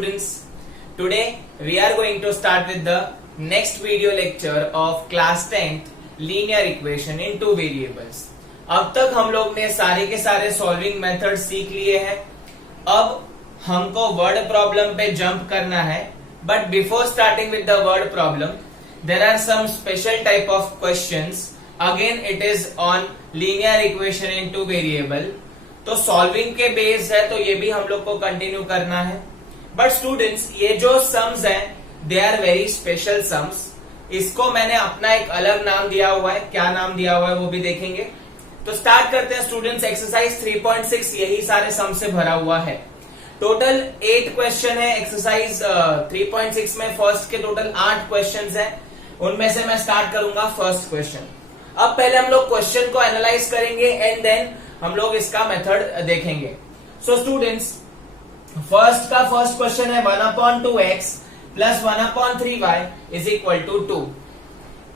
students. Today we are going to start with the next video lecture of class 10th linear equation in two variables. अब तक हम लोग ने सारे के सारे सॉल्विंग मेथड सीख लिए हैं. अब हमको वर्ड प्रॉब्लम पे जंप करना है. But before starting with the word problem there are some special type of questions. Again it is on linear equation in two variable. तो सॉल्विंग के बेस है तो ये भी हम लोग को कंटिन्यू करना है. बट स्टूडेंट्स ये जो सम्स हैं they are very special sums. इसको मैंने अपना एक अलग नाम दिया हुआ है. क्या नाम दिया हुआ है वो भी देखेंगे. तो स्टार्ट करते हैं स्टूडेंट्स. एक्सरसाइज 3.6 यही सारे सम से भरा हुआ है. टोटल 8 क्वेश्चन है एक्सरसाइज 3.6 में. फर्स्ट के टोटल 8 क्वेश्चंस हैं. उनमें से मैं स्टार्ट करूंगा फर्स्ट क्वेश्चन. अब पहले हम लोग क्वेश्चन को एनालाइज करेंगे एंड देन हम लोग इसका मेथड देखेंगे. सो स्टूडेंट्स फर्स्ट क्वेश्चन है 1/2x plus 1/3y is equal to 2.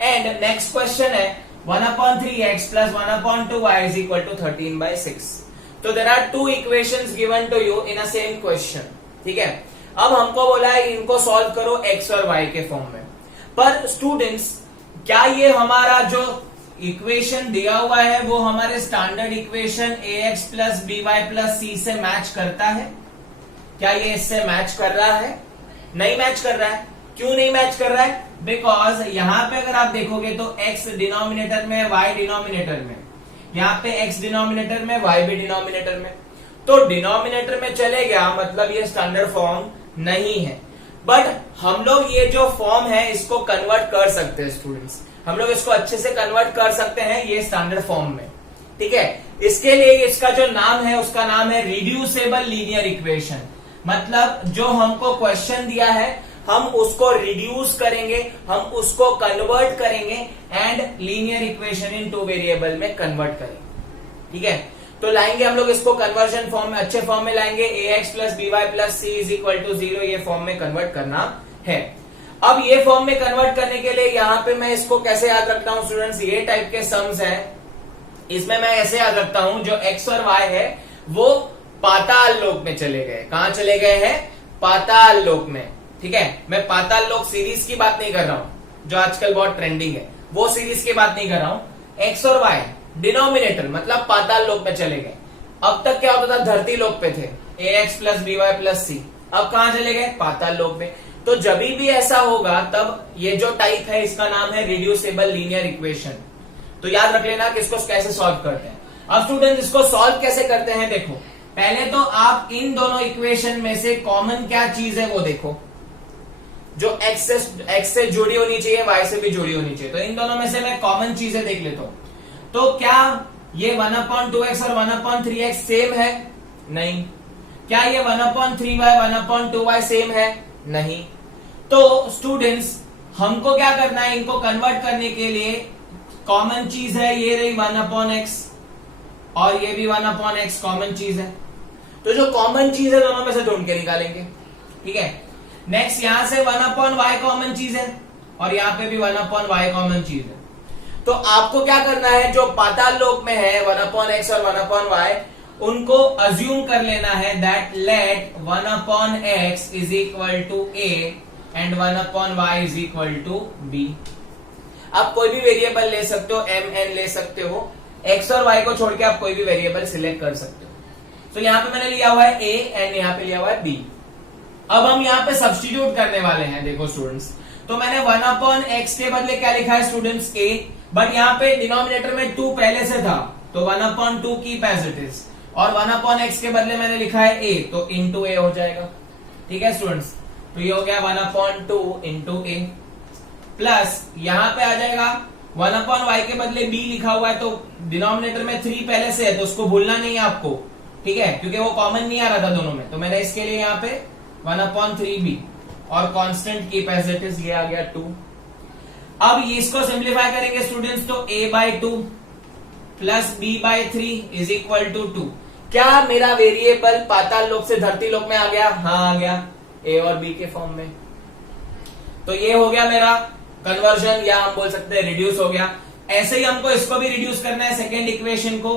And next question है 1/3x plus 1/2y is equal to 13/6. तो there are two equations given to you in a same question. ठीक है. अब हमको बोला है इनको सॉल्व करो x और y के फॉर्म में. पर स्टूडेंट्स क्या ये हमारा जो इक्वेशन दिया हुआ है वो हमारे standard equation ax plus by plus c से मैच करता है? क्या ये इससे मैच कर रहा है? नहीं मैच कर रहा है. क्यों नहीं मैच कर रहा है? बिकॉज यहां पे अगर आप देखोगे तो x डिनोमिनेटर में y डिनोमिनेटर में, यहाँ पे x डिनोमिनेटर में y भी डिनोमिनेटर में. तो डिनोमिनेटर में चले गया मतलब ये स्टैंडर्ड फॉर्म नहीं है. बट हम लोग ये जो फॉर्म है इसको कन्वर्ट कर सकते हैं स्टूडेंट्स. हम लोग इसको अच्छे से कन्वर्ट कर सकते हैं ये स्टैंडर्ड फॉर्म में. ठीक है. इसके लिए इसका जो नाम है उसका नाम है रिड्यूसेबल लीनियर इक्वेशन. मतलब जो हमको क्वेश्चन दिया है हम उसको रिड्यूस करेंगे, हम उसको कन्वर्ट करेंगे and linear equation in two variable में कन्वर्ट करेंगे. ठीक है. तो लाएंगे हम लोग इसको कन्वर्जन फॉर्म में, अच्छे फॉर्म में लाएंगे. ax plus by plus c is equal to 0 ये फॉर्म में कन्वर्ट करना है. अब ये फॉर्म में कन्वर्ट करने के लिए यहाँ पे मैं इसको कैसे याद रखता हूँ स्टूडेंट्स? ये टाइप के सम्स हैं. इसमें मैं ऐसे याद रखता हूँ जो x और y है वो पाताल लोक में चले गए. कहाँ चले गए हैं? पाताल लोक में. ठीक है. मैं पाताल लोक सीरीज की बात नहीं कर रहा हूँ जो आजकल बहुत ट्रेंडिंग है, वो सीरीज की बात नहीं कर रहा हूँ. x और y डिनोमिनेटर मतलब पाताल लोक में चले गए. अब तक क्या होता था? धरती लोक पे थे ax plus by plus c. अब कहां चले गए? पाताल लोक में. तो जब भी ऐसा होगा तब ये जो टाइप है इसका नाम है रिड्यूसेबल लीनियर इक्वेशन. तो याद रख लेना कि इसको कैसे सॉल्व करते हैं. अब स्टूडेंट इसको सॉल्व कैसे करते हैं देखो. पहले तो आप इन दोनों इक्वेशन में से कॉमन क्या चीज है वो देखो. जो x से जुड़ी होनी चाहिए y से भी जुड़ी होनी चाहिए. तो इन दोनों में से मैं कॉमन चीजें देख लेता हूं. तो क्या ये 1/2x और 1/3x सेम है? नहीं. क्या ये 1/3y 1/2y सेम है? नहीं. तो स्टूडेंट्स हमको क्या करना है? इनको कन्वर्ट करने के लिए कॉमन चीज है ये रही 1/x और ये भी 1/x कॉमन चीज है. तो जो कॉमन चीज है दोनों में से ढूंढ के निकालेंगे. ठीक है. नेक्स्ट यहां से 1/y कॉमन चीज है और यहां पे भी 1/y कॉमन चीज है. तो आपको क्या करना है? जो पाताल लोक में है 1/x और 1/y उनको अज्यूम कर लेना है that let 1/x is equal to a and 1/y is equal to b. आप कोई भी वेरिएबल ले सकते हो, mn ले सकते हो. x और y को छोड़ के आप कोई भी वेरिएबल सिलेक्ट कर सकते हो. तो यहां पे मैंने लिया हुआ है a एंड यहां पे लिया हुआ है b. अब हम यहां पे सब्स्टिट्यूट करने वाले हैं. देखो स्टूडेंट्स तो मैंने 1/x के बदले क्या लिखा है स्टूडेंट्स? a. बट यहाँ पे डिनोमिनेटर में 2 पहले से था तो 1/2 कीप एज इट इज. और 1/x के बदले मैंने लिखा है a तो इंटू a हो जाएगा. ठीक है स्टूडेंट्स. तो ये हो गया 1/2 इंटू a प्लस यहाँ पे आ जाएगा 1/y के बदले b लिखा हुआ है तो डिनोमिनेटर में 3 पहले से है तो उसको भूलना नहीं है आपको. ठीक है. क्योंकि वो कॉमन नहीं आ रहा था दोनों में. तो मैंने इसके लिए यहाँ पे 1/3b और constant keep as it is ये आ गया 2. अब इसको सिंप्लीफाई करेंगे स्टूडेंट्स तो a/2 plus b/3 is equal to 2. क्या मेरा वेरिएबल पाताल लोक से धरती लोक में आ गया? हाँ आ गया. a और b के फॉर्म में. तो ये हो गया मेरा कन्वर्जन या हम बोल सकते हैं रिड्यूस हो गया. ऐसे ही हमको इसको भी रिड्यूस करना है सेकेंड इक्वेशन को.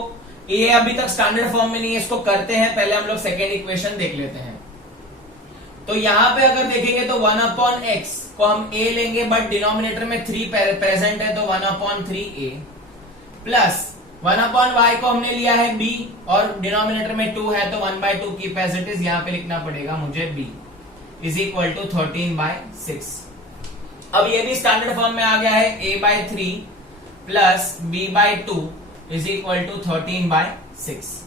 ये अभी तक स्टैंडर्ड फॉर्म में नहीं है, इसको करते हैं. पहले हम लोग सेकेंड इक्वेशन देख लेते हैं. तो यहाँ पे अगर देखेंगे तो 1/x को हम a लेंगे, बट डिनोमिनेटर में 3 प्रेजेंट है तो 1/3a प्लस 1/y को हमने लिया है b और डिनोमिनेटर में 2 है तो 1/2 की एज यहाँ पे लिखना पड़ेगा मुझे b इज इक्वल टू 13/6। अब ये भी स्टैंडर्ड फॉर्म में आ गया है a/3 plus b/2 is equal to 13/6।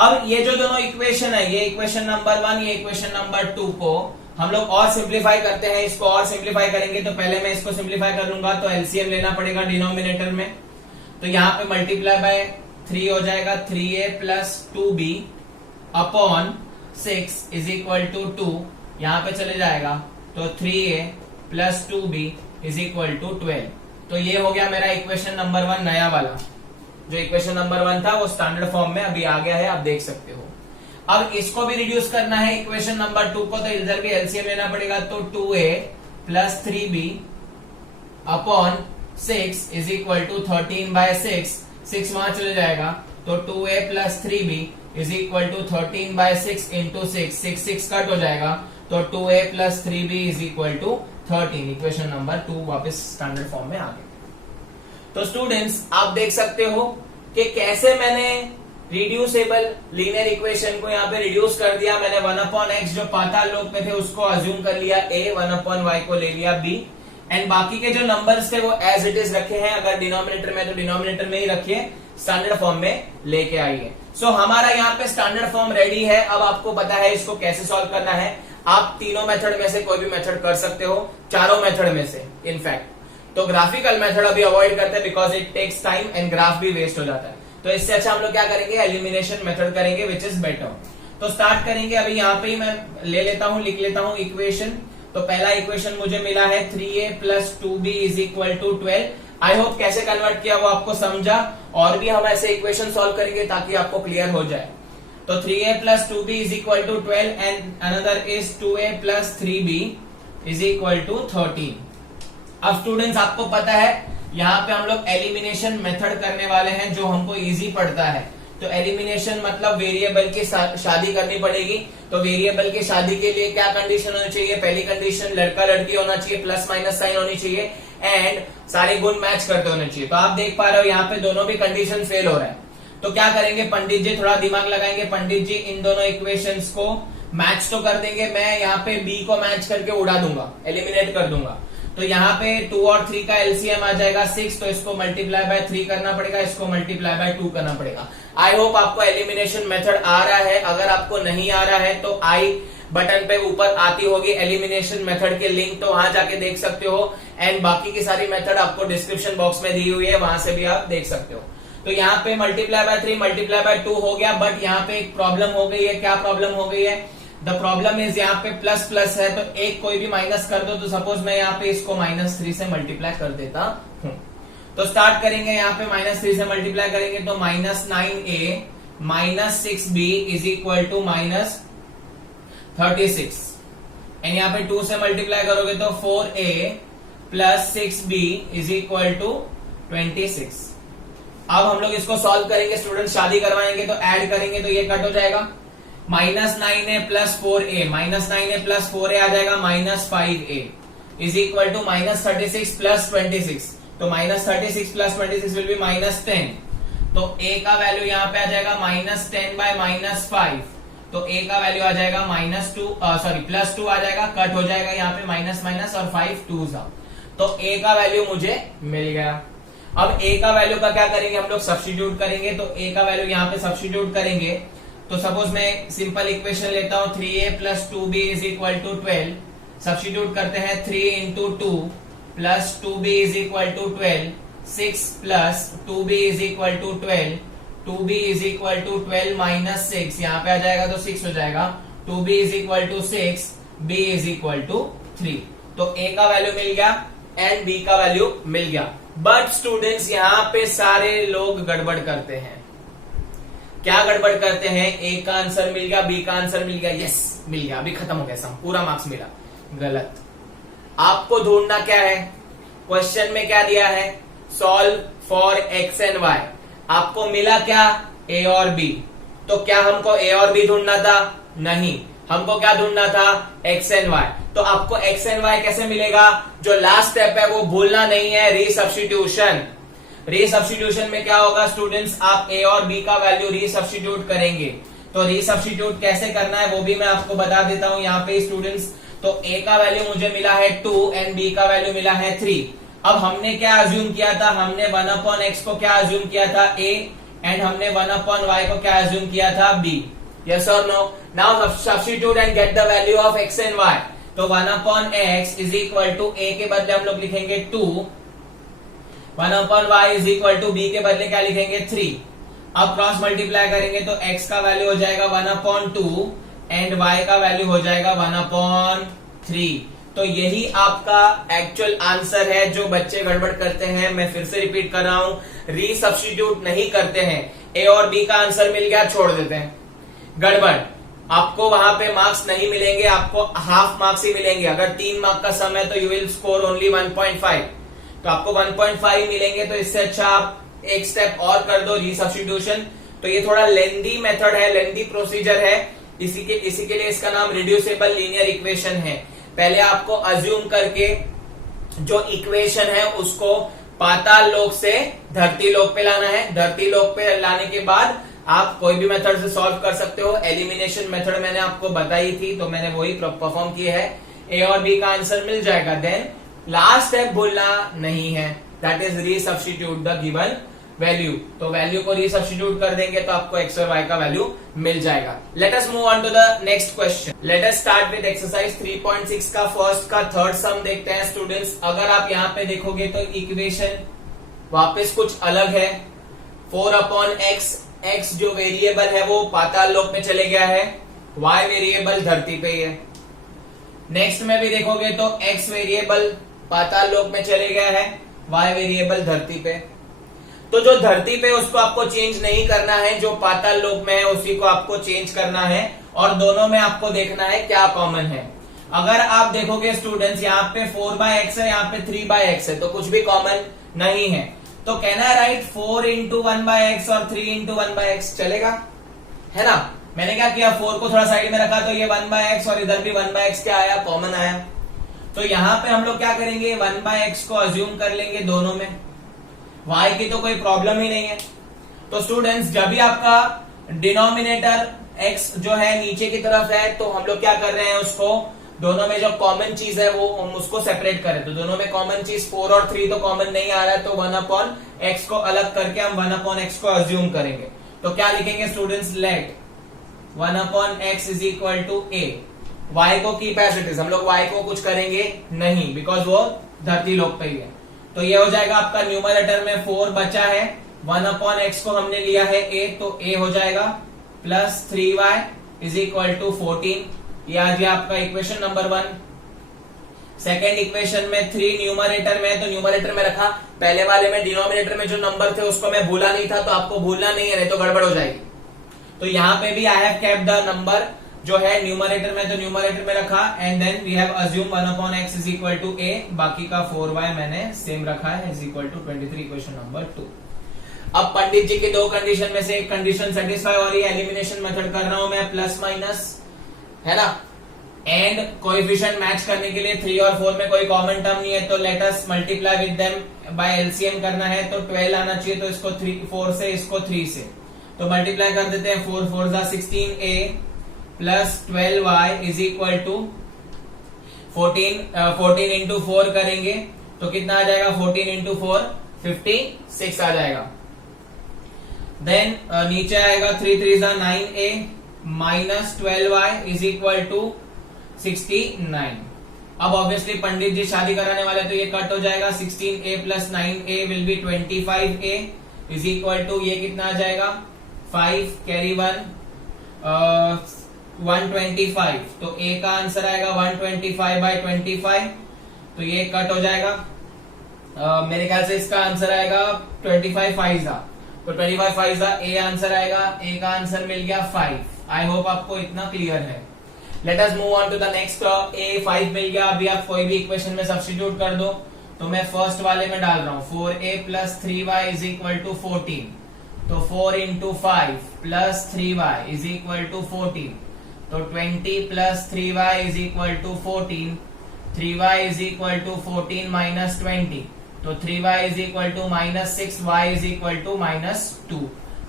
अब ये जो दोनों इक्वेशन है, ये इक्वेशन नंबर 1, ये इक्वेशन नंबर 2 को हम लोग और सिंप्लीफाई करते हैं। इसको और सिंप्लीफाई करेंगे तो पहले मैं इसको सिंप्लीफाई कर लूंगा, तो एलसीएम लेना पड़ेगा डिनोमिनेटर में। तो यहाँ पे मल्टीप्लाई बाय 3 हो जाएगा, 3a plus 2b upon 6 is equal to 2, यहाँ पे चले जाएगा तो 3a plus 2b is equal to 12। तो ये हो गया मेरा इक्वेशन नंबर 1 नया वाला। जो इक्वेशन नंबर 1 था वो स्टैंडर्ड फॉर्म में अभी आ गया है, आप देख सकते हो। अब इसको भी रिड्यूस करना है इक्वेशन नंबर 2 को, तो इधर भी एलसीएम लेना पड़ेगा। तो 2a plus 3b upon 6 is equal to 13/6, 6 वहां चले जाएगा तो 2a plus 3b is equal to 13/6 into 6 cut हो जाएगा तो 2a plus 3b is equal to 13। Equation number 2 वापस स्टैंडर्ड फॉर्म में आ गया। तो स्टूडेंट्स आप देख सकते हो कि कैसे मैंने रिड्यूसेबल लीनियर इक्वेशन को यहाँ पे रिड्यूस कर दिया। मैंने 1/x जो पाताल लोक में थे उसको अज्यूम कर लिया a, 1/y को ले लिया b, एंड बाकी के जो नंबर्स थे वो एज इट इज रखे हैं। अगर डिनोमिनेटर में तो डिनोमिनेटर में ही रखिए, स्टैंडर्ड फॉर्म में लेके आइए। सो हमारा यहाँ पे स्टैंडर्ड फॉर्म रेडी है। अब आपको पता है इसको कैसे सॉल्व करना है। आप तीनों मेथड में से कोई भी मेथड कर सकते हो, चारों मेथड में से इनफैक्ट। तो ग्राफिकल मेथड अभी अवॉइड करते हैं because it takes time and graph भी वेस्ट हो जाता है। तो इससे अच्छा हम लोग क्या करेंगे, एलिमिनेशन मेथड करेंगे विच इज बेटर। तो स्टार्ट करेंगे। अभी यहाँ पे ही मैं ले लेता हूँ, लिख लेता हूँ इक्वेशन। तो पहला इक्वेशन मुझे मिला है 3a plus 2b is equal to 12। I hope कैसे कन्वर्ट किया वो आपको समझा, और भी हम ऐसे इक्वेशन सॉल्व करेंगे ताकि आपको क्लियर हो जाए। तो 3a plus 2b is equal to 12 and another is 2a plus 3b is equal to 13। अब स्टूडेंट्स आपको पता है यहाँ पे हम लोग एलिमिनेशन मेथड करने वाले हैं जो हमको इजी पड़ता है। तो एलिमिनेशन मतलब वेरिएबल की शादी करनी पड़ेगी। तो वेरिएबल की शादी के लिए क्या कंडीशन होनी चाहिए, पहली कंडीशन लड़का लड़की होना चाहिए, प्लस माइनस साइन होनी चाहिए एंड सारे गुण मैच करते होने चाहिए। तो आप देख पा रहे हो यहाँ पे दोनों भी कंडीशन फेल हो रहा है। तो क्या करेंगे पंडित जी, थोड़ा दिमाग लगाएंगे। पंडित जी इन दोनों इक्वेशंस को मैच तो कर देंगे, मैं यहाँ पे b को मैच करके उड़ा दूंगा, एलिमिनेट कर दूंगा। तो यहाँ पे 2 और 3 का एलसीएम आ जाएगा 6, तो इसको मल्टीप्लाई बाय 3 करना पड़ेगा, इसको मल्टीप्लाई बाय 2 करना पड़ेगा। आई होप आपको एलिमिनेशन मेथड आ रहा है। अगर आपको नहीं आ रहा है तो आई बटन पे ऊपर आती होगी एलिमिनेशन मेथड के लिंक, तो वहां जाके देख सकते हो। एंड बाकी की सारी मेथड आपको डिस्क्रिप्शन बॉक्स में दी हुई है, वहां से भी आप देख सकते हो। तो यहाँ पे मल्टीप्लाई बाय 3 मल्टीप्लाई बाय 2 हो गया, बट यहाँ पे एक प्रॉब्लम हो गई है। क्या प्रॉब्लम हो गई है? द प्रॉब्लम इज यहाँ पे प्लस प्लस है, तो एक कोई भी माइनस कर दो। तो सपोज मैं यहाँ पे इसको -3 से मल्टीप्लाई कर देता हूँ। तो स्टार्ट करेंगे, यहाँ पे -3 से मल्टीप्लाई करेंगे तो -9a -6b is equal to -36 and यहाँ पे 2 से मल्टीप्लाई करोगे तो 4a plus 6b is equal to 26। अब हम लोग इसको सॉल्व करेंगे स्टूडेंट, शादी करवाएंगे तो ऐड करेंगे तो ये कट हो जाएगा। -9a plus 4a -9a plus 4a आ जाएगा -5a is equal to -36 plus 26। तो -36 प्लस 26 विल बी -10। तो a का वैल्यू यहाँ पे आ जाएगा -10 बाय -5। तो a का वैल्यू आ जाएगा +2 आ जाएगा, कट हो जाएगा यहाँ पे माइनस माइनस और 5 2 जा। तो a का वैल्यू मुझे मिल गया। अब a का वैल्यू का क्या करेंगे हम लोग, सब्स्टिट्यूट करेंगे। तो a का वैल्यू यहाँ पे सब्स्टिट्यूट करेंगे तो सपोज मैं सिंपल इक्वेशन लेता हूं 3a plus 2b is equal to 12। Substitute करते हैं 3 into 2 plus 2b is equal to 12, 6 plus 2b is equal to 12, 2b is equal to 12 minus 6, यहाँ पे आ जाएगा तो 6 हो जाएगा। 2b is equal to 6, b is equal to 3। तो a का वैल्यू मिल गया एंड b का वैल्यू मिल गया। बट स्टूडेंट्स यहाँ पे सारे लोग गड़बड़ करते हैं। क्या गड़बड़ करते हैं? ए का आंसर मिल गया, बी का आंसर मिल गया, यस मिल गया, अभी खत्म हो गया सम, पूरा मार्क्स मिला। गलत। आपको ढूंढना क्या है? क्वेश्चन में क्या दिया है? Solve for x and y. आपको मिला क्या? ए और बी। तो क्या हमको ए और बी ढूंढना था? नहीं, हमको क्या ढूंढना था, एक्स एंड वाई। तो आपको एक्स एंड वाई कैसे मिलेगा, जो लास्ट स्टेप है वो भूलना नहीं है, रीसब्स्टिट्यूशन। रीसब्स्टिट्यूशन में क्या होगा स्टूडेंट्स, आप ए और बी का वैल्यू रीसब्स्टिट्यूट करेंगे। तो रीसब्स्टिट्यूट कैसे करना है वो भी मैं आपको बता देता हूं यहाँ पे स्टूडेंट्स। तो ए का वैल्यू मुझे मिला है 2 एंड बी का वैल्यू मिला है 3। अब हमने क्या अज्यूम किया था, हमने 1/x को क्या अज्यूम किया था, a, एंड हमने 1/y को क्या अज्यूम किया था, b। यस और no. Now substitute and get the value of x and y। तो 1/x is equal to a के बदले हम लोग लिखेंगे 2, 1/y is equal to b के बदले क्या लिखेंगे 3। अब क्रॉस मल्टीप्लाई करेंगे तो x का वैल्यू हो जाएगा 1/2 एंड y का वैल्यू हो जाएगा 1/3। तो यही आपका एक्चुअल आंसर है। जो बच्चे गड़बड़ करते हैं, मैं फिर से रिपीट कर रहा हूं, रीसब्स्टिट्यूट नहीं करते हैं, ए और बी का आंसर मिल गया छोड़ देते हैं, गड़बड़। आपको वहां पे मार्क्स नहीं मिलेंगे, आपको हाफ मार्क्स ही मिलेंगे। अगर 3 मार्क का सम है तो यू विल स्कोर ओनली 1.5, तो आपको 1.5 मिलेंगे। तो इससे अच्छा आप एक स्टेप और कर दो, रीसब्स्टिट्यूशन। तो ये थोड़ा लेंदी मेथड है, लेंदी प्रोसीजर है, इसी के लिए इसका नाम रिड्यूसेबल लीनियर इक्वेशन है। पहले आपको अज्यूम करके जो इक्वेशन है उसको पाताल लोक से धरती लोक पे लाना है। धरती लोक पे लाने के बाद आप कोई भी मेथड से सॉल्व कर सकते हो। एलिमिनेशन मेथड मैंने आपको बताई थी, तो मैंने वही परफॉर्म किया है। ए और बी का आंसर मिल जाएगा। देन लास्ट स्टेप भूलना नहीं है, that is resubstitute the given value. तो वैल्यू को रीसब्स्टिट्यूट कर देंगे तो आपको एक्स और वाई का वैल्यू मिल जाएगा। Let us move on to the next question. Let us start with exercise 3.6 का फर्स्ट का थर्ड सम देखते हैं स्टूडेंट्स। अगर आप यहाँ पे देखोगे तो इक्वेशन वापस कुछ अलग है। 4/x, x जो वेरिएबल है वो पाताल लोक में चले गया है, y वेरिएबल धरती पे ही है। नेक्स्ट में भी देखोगे तो x वेरिएबल पाताल लोक में चले गया है, y वेरिएबल धरती पे। तो जो धरती पे उसको आपको चेंज नहीं करना है, जो पाताल लोक में है उसी को आपको चेंज करना है। और दोनों में आपको देखना है क्या कॉमन है। अगर आप देखोगे स्टूडेंट्स यहाँ पे 4/x है, यहाँ पे 3/x है, तो कुछ भी कॉमन नहीं है। तो कहना है राइट 4 into 1/x और 3 into 1/x चलेगा, है ना। मैंने क्या किया, 4 को थोड़ा साइड में रखा तो ये 1/x और इधर भी 1/x क्या आया, कॉमन आया। तो यहाँ पे हम लोग क्या करेंगे, 1/x को अज्यूम कर लेंगे दोनों में, y की तो कोई प्रॉब्लम ही नहीं है। तो स्टूडेंट्स जब भी आपका डिनोमिनेटर x जो है नीचे की तरफ है, तो हम लोग क्या कर रहे हैं, उसको दोनों में जो कॉमन चीज है वो हम उसको सेपरेट करें। तो दोनों में कॉमन चीज 4 और 3 तो कॉमन नहीं आ रहा है, तो 1/x को अलग करके हम 1/x को अज्यूम करेंगे। तो क्या लिखेंगे students, let 1/x is equal to a। y को कीप एज इट इज, हम लोग y को कुछ करेंगे नहीं, बिकॉज वो धरती लोक पे ही है। तो ये हो जाएगा आपका न्यूमरेटर में 4 बचा है, 1/x को हमने लिया है a, तो a हो जाएगा plus 3y is equal to 14। ये आ गया आपका इक्वेशन नंबर 1। सेकेंड इक्वेशन में 3 न्यूमरेटर में, तो न्यूमरेटर में रखा। पहले वाले में डिनोमिनेटर में जो नंबर थे उसको मैं भूला नहीं था, तो आपको भूलना नहीं है, नहीं तो गड़बड़ हो जाएगी। तो यहाँ पे भी I have kept the number जो है न्यूमरेटर में, तो न्यूमरेटर में रखा and then we have assume 1/x is equal to a। बाकी का 4y मैंने सेम रखा है is equal to 23, equation number 2। अब पंडित जी के दो कंडीशन में से एक कंडीशन सेटिस्फाई हो रही है, एलिमिनेशन मेथड कर रहा हूं मैं, प्लस माइनस, है ना। एंड कोएफिशिएंट मैच करने के लिए 3 और 4 में कोई कॉमन टर्म नहीं है, तो let us multiply with them by LCM करना है। तो 12 आना चाहिए, तो इसको 4 से, इसको 3 से, तो मल्टीप्लाई कर देते हैं। 4 4 जा 16a plus 12y is equal to 14 into 4 करेंगे तो कितना आ जाएगा, 14 इंटू 4 56 आ जाएगा। देन नीचे आएगा 3 3 जा 9a minus 12y is equal to 69। अब ऑब्वियसली पंडित जी शादी कराने वाले, तो ये कट हो जाएगा। 16a plus 9a will be 25a is equal to, ये कितना आ जाएगा, 5 कैरी 1 125। तो a का आंसर आएगा 125/25, तो ये कट हो जाएगा। मेरे ख्याल से इसका आंसर आएगा 25 5 जा, तो 25 5 जा a आंसर आएगा। a का आंसर मिल गया 5। आई होप आपको इतना क्लियर है। Let us move on to the next. a 5 मिल गया। अभी आप कोई भी इक्वेशन में सब्स्टिट्यूट कर दो, तो मैं फर्स्ट वाले में डाल रहा हूं 4a plus 3y is equal to 14। तो 4 into 5 plus 3y is equal to 14। तो 20 plus 3y is equal to 14, 3y is equal to 14 minus 20, तो 3y is equal to minus 6y is equal to minus 2।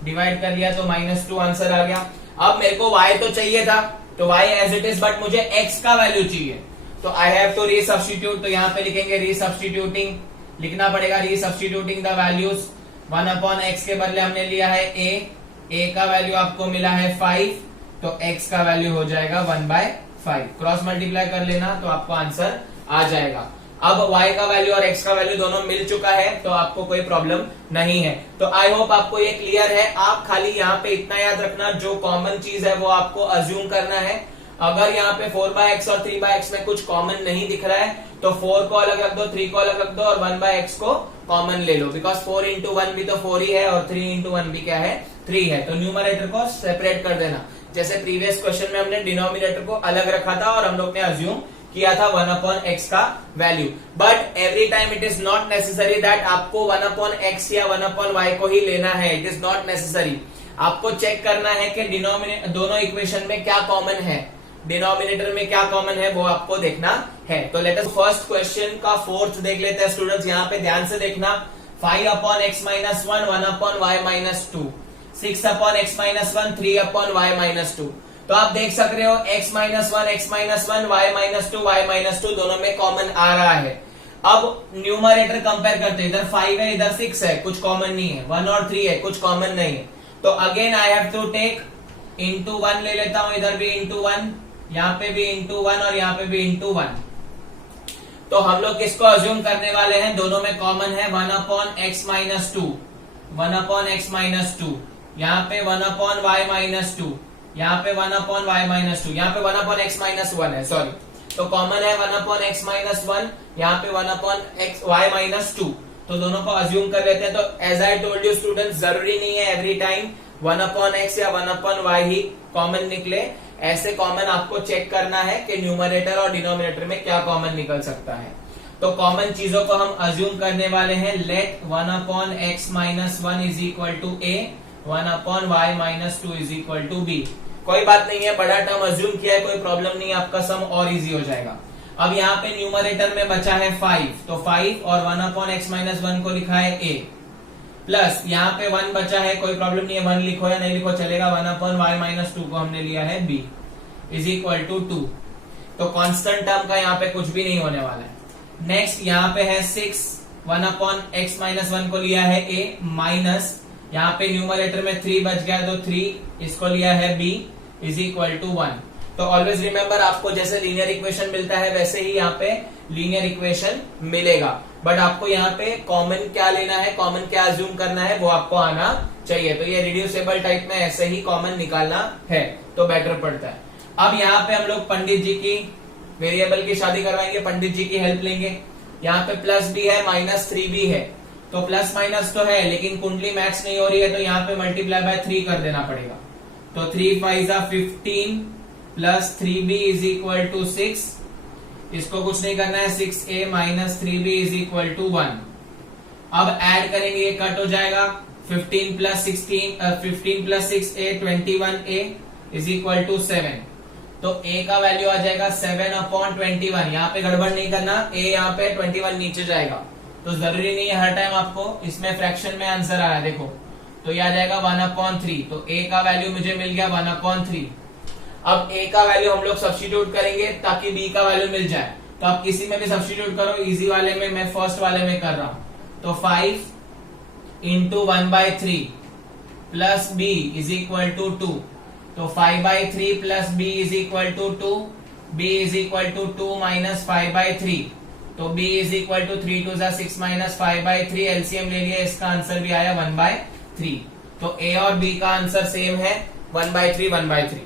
Divide कर लिया तो minus 2 answer आ गया। अब मेरे को y तो चाहिए था, तो y as it is, but मुझे x का वैल्यू चाहिए, तो आई हैव टू रीसब्स्टिट्यूट। तो यहाँ पे लिखेंगे रीसब्स्टिट्यूटिंग, लिखना पड़ेगा रीसब्स्टिट्यूटिंग द वैल्यूज। 1/x के बदले हमने लिया है a का वैल्यू आपको मिला है 5, तो x का वैल्यू हो जाएगा 1/5। क्रॉस मल्टीप्लाई कर लेना तो आपको आंसर आ जाएगा। अब y का वैल्यू और x का वैल्यू दोनों मिल चुका है, तो आपको कोई प्रॉब्लम नहीं है। तो आई होप आपको ये क्लियर है। आप खाली यहाँ पे इतना याद रखना, जो कॉमन चीज है वो आपको अज्यूम करना है। अगर यहाँ पे 4/x और 3/x में कुछ कॉमन नहीं दिख रहा है, तो 4 को अलग रख दो, 3 को अलग रख दो और 1/x को कॉमन ले लो, बिकॉज 4 into 1 भी तो 4 ही है और 3 into 1 भी क्या है, 3 है। तो न्यूमरेटर को सेपरेट कर देना, जैसे प्रीवियस क्वेश्चन में हमने डिनोमिनेटर को अलग रखा था और हम लोग ने अज्यूम किया था 1/x का value. But every time it is not necessary that आपको 1/x या 1/y को ही लेना है। It is not necessary. आपको चेक करना है कि डिनोमिनेटर दोनों इक्वेशन में क्या कॉमन है, डिनोमिनेटर में क्या कॉमन है, वो आपको देखना है। तो लेट अस फर्स्ट क्वेश्चन का फोर्थ देख लेते हैं स्टूडेंट्स। यहाँ पे ध्यान से देखना, 5/x - 1 1/y - 2, 6/x - 1 3/y - 2। तो आप देख सक रहे हो x - 1 x - 1 y - 2 y - 2 दोनों में कॉमन आ रहा है। अब न्यूमरेटर कंपेयर करते हैं, इधर 5 है इधर 6 है, कुछ कॉमन नहीं है, 1 और 3 है, कुछ कॉमन नहीं है। तो again I have to take into 1 ले लेता हूं, इधर भी इंटू 1, यहाँ पे भी इंटू 1 और यहाँ पे भी इंटू 1। तो हम लोग किसको अज्यूम करने वाले हैं, दोनों में कॉमन है 1/x - 2, 1/x - 2, यहाँ पे 1/y - 2, यहाँ पे 1/y - 2, यहाँ पे 1/x - 1 है, सॉरी। तो कॉमन है 1/x - 1, यहाँ पे 1/y - 2। तो दोनों को अज्यूम कर लेते हैं। तो as I told you students, जरूरी नहीं है एवरी टाइम 1/x या 1/y ही कॉमन निकले। ऐसे कॉमन आपको चेक करना है कि न्यूमरेटर और डिनोमिनेटर में क्या कॉमन निकल सकता है। तो कॉमन चीजों को हम अज्यूम करने वाले हैं। लेट 1/x - 1 is equal to a, 1/y - 2 is equal to b। कोई बात नहीं है, बड़ा टर्म अज्यूम किया है, कोई प्रॉब्लम नहीं है, आपका सम और इजी हो जाएगा। अब यहाँ पे न्यूमरेटर में बचा है 5, तो 5 और 1/x - 1 को लिखा है a, प्लस यहाँ पे 1 बचा है, कोई प्रॉब्लम नहीं है, 1 लिखो या नहीं लिखो चलेगा, 1/y - 2 को हमने लिया है b इज इक्वल टू 2। तो कांस्टेंट टर्म का यहाँ पे कुछ भी नहीं होने वाला है। नेक्स्ट यहाँ पे है 6, 1/x - 1 को लिया है a, माइनस यहाँ पे न्यूमरेटर में 3 बच गया, तो 3 इसको लिया है b इज इक्वल टू 1। तो ऑलवेज रिमेंबर, आपको जैसे लीनियर इक्वेशन मिलता है वैसे ही यहाँ पे लीनियर इक्वेशन मिलेगा, बट आपको यहाँ पे कॉमन क्या लेना है, कॉमन क्या अज्यूम करना है, वो आपको आना चाहिए। तो ये रिड्यूसेबल टाइप में ऐसे ही कॉमन निकालना है तो बेटर पड़ता है। अब यहाँ पे हम लोग पंडित जी की वेरिएबल की शादी करवाएंगे, पंडित जी की हेल्प लेंगे। यहाँ पे प्लस भी है माइनस 3 भी है, तो प्लस माइनस तो है लेकिन कुंडली मैच नहीं हो रही है, तो यहाँ पे मल्टीप्लाई बाय 3 कर देना पड़ेगा। तो 3 5 15 plus 3b is equal to 6, इसको कुछ नहीं करना है, 6a minus 3b is equal to 1। अब ऐड करेंगे, ये कट हो जाएगा, 15 plus 6a 21a is equal to 7। तो a का वैल्यू आ जाएगा 7/21। यहाँ पे गड़बड़ नहीं करना, a यहाँ पे 21 नीचे जाएगा, तो जरूरी नहीं है हर टाइम आपको इसमें फ्रैक्शन में आंसर आया, देखो तो ये आ जाएगा 1/3। तो a का वैल्यू मुझे मिल गया 1/3। अब a का वैल्यू हम लोग सब्स्टिट्यूट करेंगे ताकि b का वैल्यू मिल जाए। तो आप किसी में भी सब्स्टिट्यूट करो, इजी वाले में, मैं फर्स्ट वाले में कर रहा हूं। तो 5 into 1/3 plus b is equal to 2। तो 5/3 plus b is equal to 2, b is equal to 2 minus 5/3। तो b is equal to 3 2 6 minus 5/3, LCM ले लिया, इसका आंसर भी आया 1/3। तो a और b का आंसर सेम है 1/3 1/3।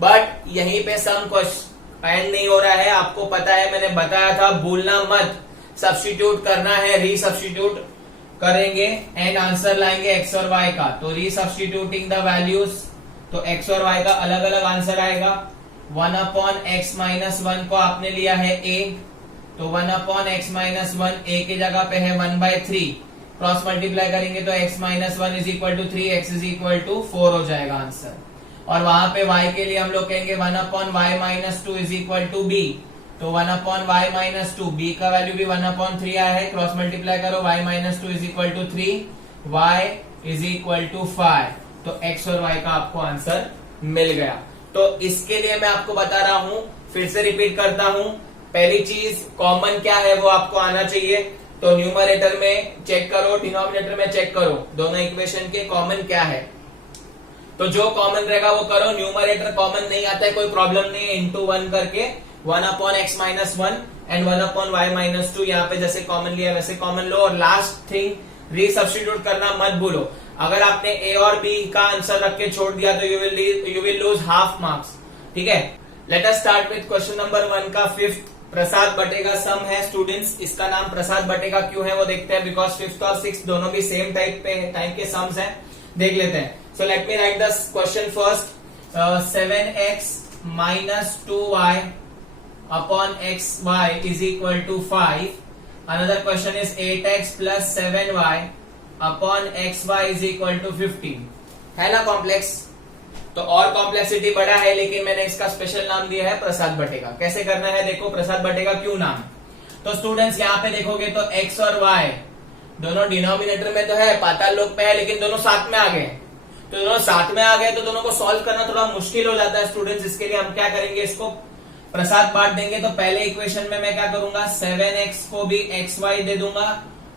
बट यहीं पे सम क्वेश्चन एंड नहीं हो रहा है, आपको पता है, मैंने बताया था भूलना मत, सब्स्टिट्यूट करना है, रीसब्स्टिट्यूट करेंगे एंड आंसर लाएंगे x और y का। तो रीसब्स्टिट्यूटिंग द वैल्यूज, तो x और y का अलग अलग आंसर आएगा। 1/x - 1 को आपने लिया है a, तो 1/x - 1 a की जगह पे है 1/3, क्रॉस मल्टीप्लाई करेंगे तो x - 1 is equal to 3, x is equal to 4 हो जाएगा आंसर। और वहां पे y के लिए हम लोग कहेंगे 1/y minus 2 is equal to b। तो 1/y माइनस 2, b का वैल्यू भी 1/3 आया है, क्रॉस मल्टीप्लाई करो, y minus 2 is equal to 3, y is equal to 5। तो x और y का आपको आंसर मिल गया। तो इसके लिए मैं आपको बता रहा हूं, फिर से रिपीट करता हूं, पहली चीज कॉमन क्या है वो आपको आना चाहिए। तो न्यूमरेटर में चेक करो, डिनोमिनेटर में चेक करो, दोनों इक्वेशन के कॉमन क्या है। तो जो कॉमन रहेगा वो करो। न्यूमरेटर कॉमन नहीं आता है कोई प्रॉब्लम नहीं है, इंटू 1 करके 1/x minus 1 and 1/y minus 2 यहाँ पे जैसे कॉमन लिया वैसे कॉमन लो। और लास्ट थिंग रीसब्स्टिट्यूट करना मत भूलो। अगर आपने ए और बी का आंसर रख के छोड़ दिया तो you will lose half marks. ठीक है, let us start with question number 1 का फिफ्थ प्रसाद बटेगा सम है स्टूडेंट्स। इसका नाम प्रसाद बटेगा क्यों है वो देखते हैं, बिकॉज फिफ्थ और सिक्स दोनों भी सेम टाइप के सम्स हैं। देख लेते हैं। So let me write the question first. 7x minus 2y upon xy is equal to 5। Another question is 8x plus 7y upon xy is equal to 15। है ना कॉम्प्लेक्स? तो और कॉम्प्लेक्सिटी बड़ा है, लेकिन मैंने इसका स्पेशल नाम दिया है प्रसाद बटेगा। कैसे करना है देखो, प्रसाद बटेगा क्यों नाम। तो स्टूडेंट्स यहाँ पे देखोगे तो x और y दोनों डिनोमिनेटर में तो है, पाताल लोक पे है, लेकिन दोनों साथ में आ गए। तो दोनों साथ में आ गए तो दोनों को सॉल्व करना थोड़ा मुश्किल हो जाता है स्टूडेंट्स। इसके लिए हम क्या करेंगे, इसको प्रसाद बांट देंगे। तो पहले इक्वेशन में मैं क्या करूंगा, 7x को भी xy दे दूंगा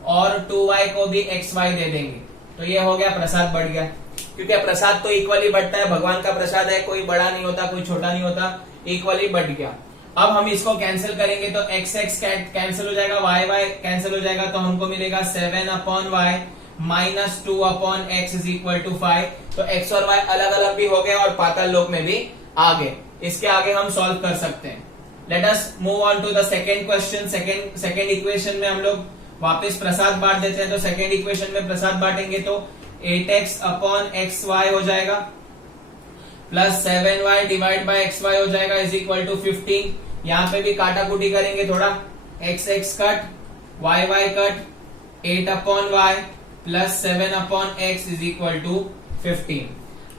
और 2y को भी xy दे देंगे। तो ये हो गया प्रसाद बढ़ गया, क्योंकि प्रसाद तो इक्वली बढ़ता है, भगवान का प्रसाद है, कोई बड़ा नहीं होता कोई छोटा नहीं होता, इक्वली बढ़ गया। अब हम इसको कैंसिल करेंगे तो x कैंसिल हो जाएगा, y कैंसिल हो जाएगा, तो हमको मिलेगा 7/y minus 2/x is equal to 5। तो x और y अलग अलग भी हो गए और पाताल लोक में भी आ गए। इसके आगे हम सॉल्व कर सकते हैं। Let us move on to the second question. Second equation में हम लोग वापस प्रसाद बांट देते हैं। तो सेकेंड इक्वेशन में प्रसाद बांटेंगे तो 8x अपॉन xy हो जाएगा plus 7y divide by xy हो जाएगा इज इक्वल टू 15। यहाँ पे भी काटा कुटी करेंगे थोड़ा, x cut y cut, 8/y plus 7/x is equal to 15।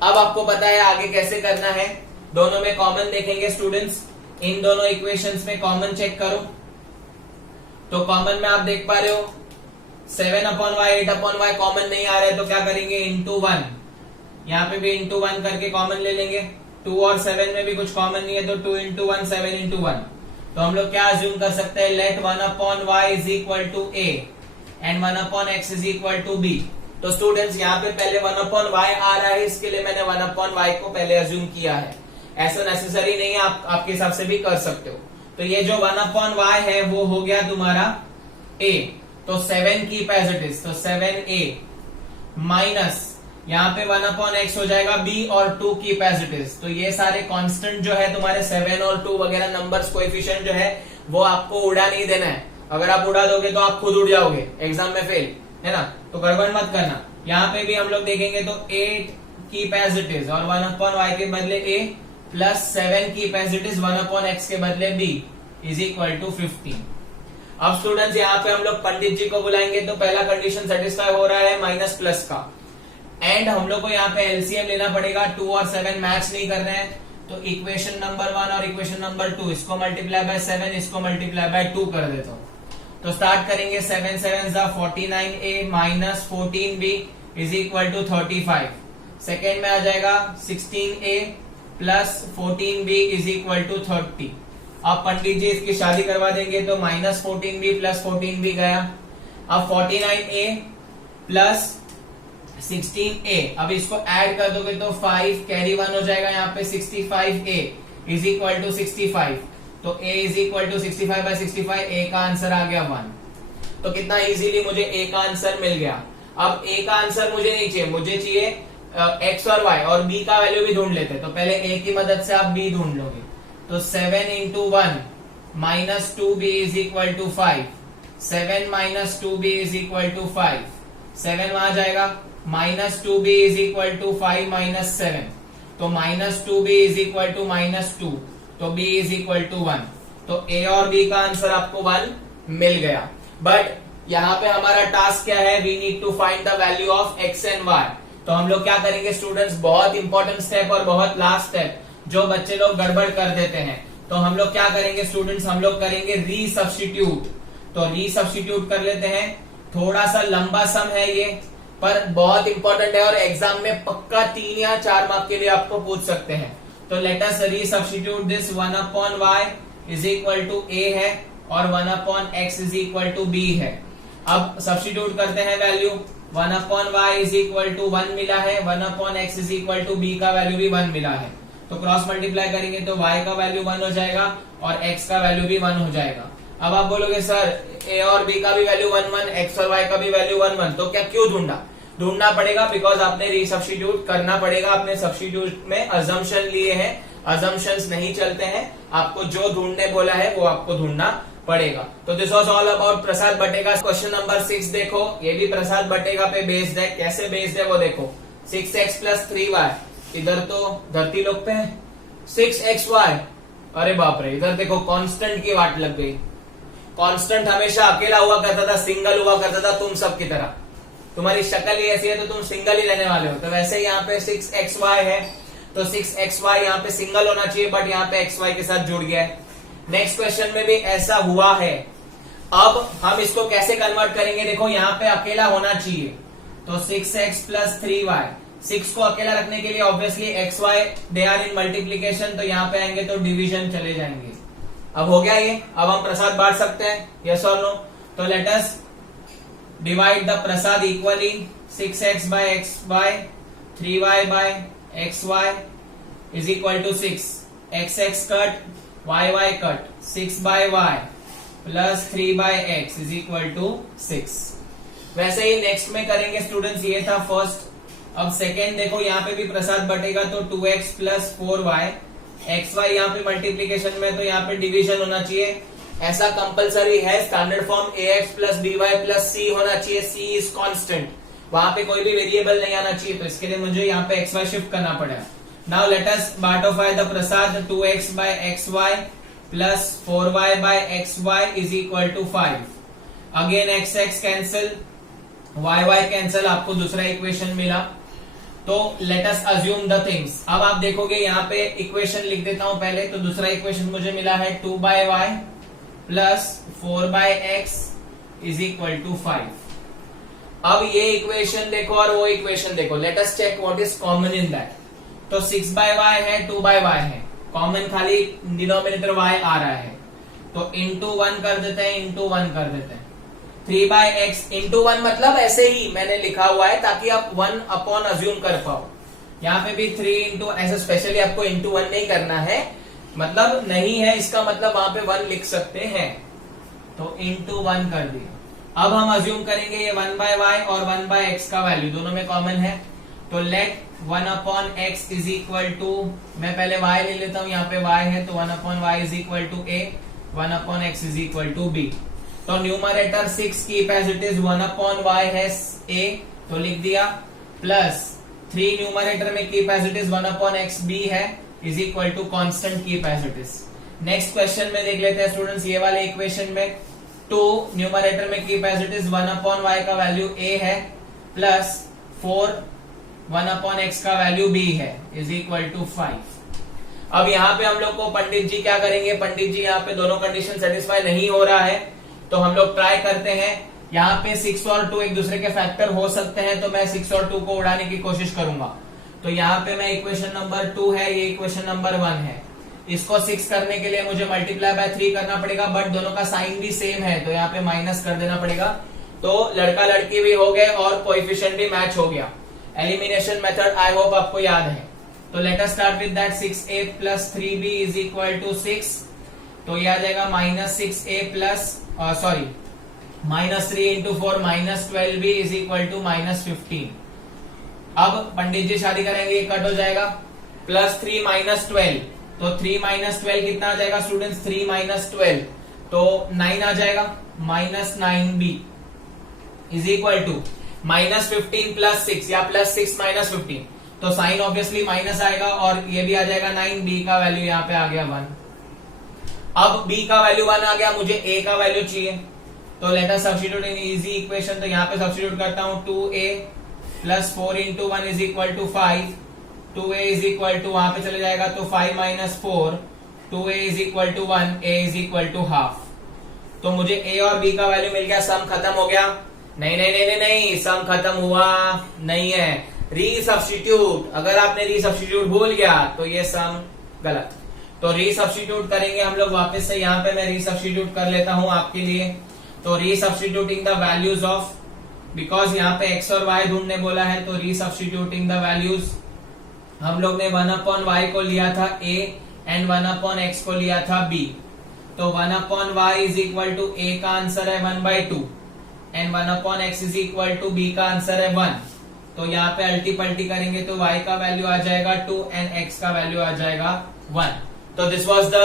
अब आपको पता है आगे कैसे करना है। दोनों में कॉमन देखेंगे स्टूडेंट्स, इन दोनों इक्वेशंस में कॉमन चेक करो। तो कॉमन में आप देख पा रहे हो 7/y 8/y कॉमन नहीं आ रहा है, तो क्या करेंगे, इंटू 1। यहाँ पे भी इंटू 1 करके कॉमन ले लेंगे। 2 और 7 में भी कुछ कॉमन नहीं है, तो 2 इंटू 1 7 इंटू 1। तो हम लोग क्या अज्यूम कर सकते हैं, let 1/y is equal to a and 1/x is equal to b। तो स्टूडेंट्स यहाँ पे पहले 1/y आ रहा है, इसके लिए मैंने 1/y को पहले अज्यूम किया है। ऐसा नेसेसरी नहीं है, आपके हिसाब से भी कर सकते हो। तो ये जो 1/y है वो हो गया तुम्हारा a। तो 7 की पैसिटिव, तो 7a माइनस यहाँ पे 1/x हो जाएगा b और 2 की पैसिटिव। तो ये सारे कांस्टेंट जो है तुम्हारे 7 और 2 वगैरह नंबर्स कोएफिशिएंट जो है वो आपको उड़ा नहीं देना है। अगर आप उड़ा दोगे तो आप खुद उड़ जाओगे, एग्जाम में फेल, है ना। तो गड़बड़ मत करना। यहाँ पे भी हम लोग देखेंगे तो 8 की पैसिटिव और 1/y के बदले a प्लस 7 की पैसिटिव 1/x के बदले b इज इक्वल टू 15। अब स्टूडेंट्स यहाँ पे हम लोग पंडित जी को बुलाएंगे। तो पहला कंडीशन सेटिस्फाई हो रहा है माइनस प्लस का, एंड हम लोग को यहाँ पे एलसीएम लेना पड़ेगा। 2 और 7 मैच नहीं कर रहे हैं, तो इक्वेशन नंबर 1 और इक्वेशन नंबर 2 इसको मल्टीप्लाई बाय 7, इसको मल्टीप्लाई बाय 2 कर देता हूँ। तो स्टार्ट करेंगे 7 7 49a minus 14b is equal to 35। Second में आ जाएगा 16a plus 14b is equal to 30। अब पंडित जी इसकी शादी करवा देंगे, तो माइनस 14b प्लस 14b गया। अब 49a प्लस 16a, अब इसको ऐड कर दोगे तो 5 कैरी 1 हो जाएगा, यहाँ पे 65a इज इक्वल टू 65। तो a is equal to 65 by 65, a का आंसर आ गया 1। तो कितना इजीली मुझे a का आंसर मिल गया। अब a का आंसर मुझे नहीं चाहिए, मुझे चाहिए x और y, और b का वैल्यू भी ढूंढ लेते। तो पहले a की मदद से आप b ढूंढ लोगे। तो 7 इंटू 1 minus 2b is equal to 5, 7 minus 2b is equal to 5, 7 वहां जाएगा, minus 2b is equal to 5 minus 7, तो minus 2b is equal to minus 2, तो b इज इक्वल टू 1। तो a और b का आंसर आपको 1 मिल गया। बट यहाँ पे हमारा टास्क क्या है, we need to find the value of x and y। तो हम लोग क्या करेंगे स्टूडेंट्स, बहुत इंपॉर्टेंट स्टेप और बहुत लास्ट स्टेप जो बच्चे लोग गड़बड़ कर देते हैं। तो हम लोग क्या करेंगे स्टूडेंट्स, हम लोग करेंगे रीसब्स्टिट्यूट। तो रीसब्स्टिट्यूट कर लेते हैं। थोड़ा सा लंबा सम है ये, पर बहुत इंपॉर्टेंट है और एग्जाम में पक्का 3 या 4 मार्क के लिए आपको पूछ सकते हैं। तो let us resubstitute this 1/y is equal to a है और 1/x is equal to b है। अब सब्स्टिट्यूट करते हैं value. 1/y is equal to 1 मिला है, 1/x is equal to b का वैल्यू भी 1 मिला है। तो क्रॉस मल्टीप्लाई करेंगे तो y का वैल्यू 1 हो जाएगा और x का वैल्यू भी 1 हो जाएगा। अब आप बोलोगे सर a और b का भी वैल्यू 1 x और y का भी वैल्यू 1 तो क्या क्यों ढूंढना पड़ेगा? बिकॉज आपने रीसब्स्टिट्यूट करना पड़ेगा। आपने सब्स्टिट्यूट में अजम्पशन लिए हैं, अजम्पशंस नहीं चलते हैं। आपको जो ढूंढने बोला है वो आपको ढूंढना पड़ेगा। तो दिस वाज ऑल अबाउट प्रसाद बटेगा। क्वेश्चन नंबर 6 देखो, ये भी प्रसाद बटेगा पे बेस्ड है। कैसे बेस्ड है वो देखो। 6x प्लस 3y, इधर तो धरती लोग पे है 6xy। अरे बाप रे, इधर देखो कांस्टेंट की वाट लग गई। कांस्टेंट हमेशा अकेला हुआ करता था, सिंगल हुआ करता था तुम सब की तरह। तुम्हारी शक्ल ही ऐसी है तो तुम सिंगल ही रहने वाले हो। तो वैसे यहाँ पे 6xy है तो 6xy यहाँ पे सिंगल होना चाहिए, बट यहाँ पे xy के साथ जुड़ गया है। नेक्स्ट क्वेश्चन में भी ऐसा हुआ है। अब हम इसको कैसे कन्वर्ट करेंगे? देखो यहाँ पे अकेला होना चाहिए तो 6x प्लस 3y, 6 को अकेला रखने के लिए obviously xy they are in multiplication, तो यहाँ पे आएंगे तो डिवीजन चले जाएंगे। अब हो गया ये। अब हम प्रसाद बांट सकते हैं, यस और नो? तो let us divide the Prasad equally. 6x by xy, 3y by xy is equal to 6. x cut, y cut, 6 by y plus 3 by x is equal to 6। वैसे ही नेक्स्ट में करेंगे स्टूडेंट्स, ये था first. अब second देखो, यहाँ पे भी प्रसाद बटेगा तो 2x प्लस 4y, xy यहाँ पे मल्टीप्लीकेशन में तो यहाँ पे डिवीजन होना चाहिए। ऐसा कंपलसरी है। Standard form ax plus by plus c होना चाहिए। c इज कांस्टेंट, वहां पे कोई भी वेरिएबल नहीं आना चाहिए। तो इसके लिए मुझे यहाँ पे xy शिफ्ट करना पड़ेगा। नाउ लेट अस बार्टिफाई द प्रसाद। 2x by xy plus 4y by xy is equal to 5। Again x cancel, y cancel, आपको दूसरा इक्वेशन मिला। तो let us assume the things. अब आप देखोगे यहाँ पे इक्वेशन लिख देता हूं पहले। तो दूसरा इक्वेशन मुझे मिला है 2/y plus 4/x is equal to 5। अब ये इक्वेशन देखो और वो इक्वेशन देखो। Let us check what is common in that. तो 6/y है, 2/y है, कॉमन खाली डिनोमिनेटर y आ रहा है तो इंटू 1 कर देते हैं, इंटू 1 कर देते हैं। 3/x इंटू 1 मतलब ऐसे ही मैंने लिखा हुआ है ताकि आप 1 अपॉन अज्यूम कर पाओ। यहाँ पे भी 3 इंटू, ऐसे स्पेशली आपको इंटू 1 नहीं करना है, मतलब नहीं है इसका मतलब वहां पे 1 लिख सकते हैं। तो इंटू 1 कर दिया। अब हम अज्यूम करेंगे ये 1/y और 1/x का वैल्यू दोनों में कॉमन है। तो late 1/x is equal to, मैं पहले y ले लेता हूं, यहाँ पे y है तो 1/y is equal to a, 1/x is equal to b। तो numerator 6 keep as it is, 1/y है a तो लिख दिया, प्लस 3 न्यूमरेटर में keep as it is 1/x b है is equal to constant keep as it is. Next question में देख लेते हैं स्टूडेंट्स, ये वाले इक्वेशन में 2 न्यूमरेटर में keep as it is 1/y का वैल्यू a है प्लस 4 1/x का वैल्यू b है इज इक्वल टू 5। अब यहाँ पे हम लोग को पंडित जी क्या करेंगे? पंडित जी यहाँ पे दोनों कंडीशन सेटिस्फाई नहीं हो रहा है तो हम लोग ट्राई करते हैं। यहाँ पे 6 और 2 एक दूसरे के फैक्टर हो सकते हैं तो मैं 6 और 2 को उड़ाने की कोशिश करूंगा। तो यहाँ पे मैं इक्वेशन नंबर 2 है, ये इक्वेशन नंबर 1 है। इसको 6 करने के लिए मुझे मल्टीप्लाई बाय 3 करना पड़ेगा, बट दोनों का साइन भी सेम है तो यहाँ पे माइनस कर देना पड़ेगा। तो लड़का लड़की भी हो गए और कोएफिशिएंट भी मैच हो गया। एलिमिनेशन मेथड आई होप आपको याद है। तो let us start with that. 6a plus 3b is equal to 6। तो ये आ जाएगा -6a plus sorry -3 into 4 -12b is equal to -15। अब पंडित जी शादी करेंगे, ये कट हो जाएगा। +3 -12 तो 3 -12 कितना आ जाएगा स्टूडेंट्स? 3 -12 तो 9 आ जाएगा। -9b is equal to -15 plus 6 या +6 -15 तो साइन ऑब्वियसली माइनस आएगा और ये भी आ जाएगा 9। b का वैल्यू यहाँ पे आ गया 1। अब b का वैल्यू 1 आ गया, मुझे a का वैल्यू चाहिए। तो let us substitute in easy equation. तो यहाँ पे सब्स्टिट्यूट करता हूँ 2a plus 4 into 1 is equal to 5, 2a is equal to वहां पे चले जाएगा तो 5 minus 4, 2a is equal to 1, a is equal to half. तो मुझे a और b का वैल्यू मिल गया, सम खत्म हो गया। नहीं नहीं नहीं नहीं नहीं, सम खत्म हुआ नहीं है, रीसब्स्टिट्यूट। अगर आपने रीसब्स्टिट्यूट भूल गया तो ये सम गलत। तो रीसब्स्टिट्यूट करेंगे हम लोग वापस से, यहाँ पे मैं रीसब्स्टिट्यूट कर लेता हूं आपके लिए। तो रीसब्स्टिट्यूटिंग द वैल्यूज ऑफ, बिकॉज यहाँ पे x और y ढूंढने बोला है, तो रीसब्स्टिट्यूटिंग द वैल्यूज हम लोग ने 1/y को लिया था a एंड 1/x को लिया था b। तो 1/y is equal to a का आंसर है 1/2 and 1/x is equal to b का आंसर है 1। तो यहाँ पे अल्टी पल्टी करेंगे तो y का वैल्यू आ जाएगा 2 एंड x का वैल्यू आ जाएगा 1। तो this was the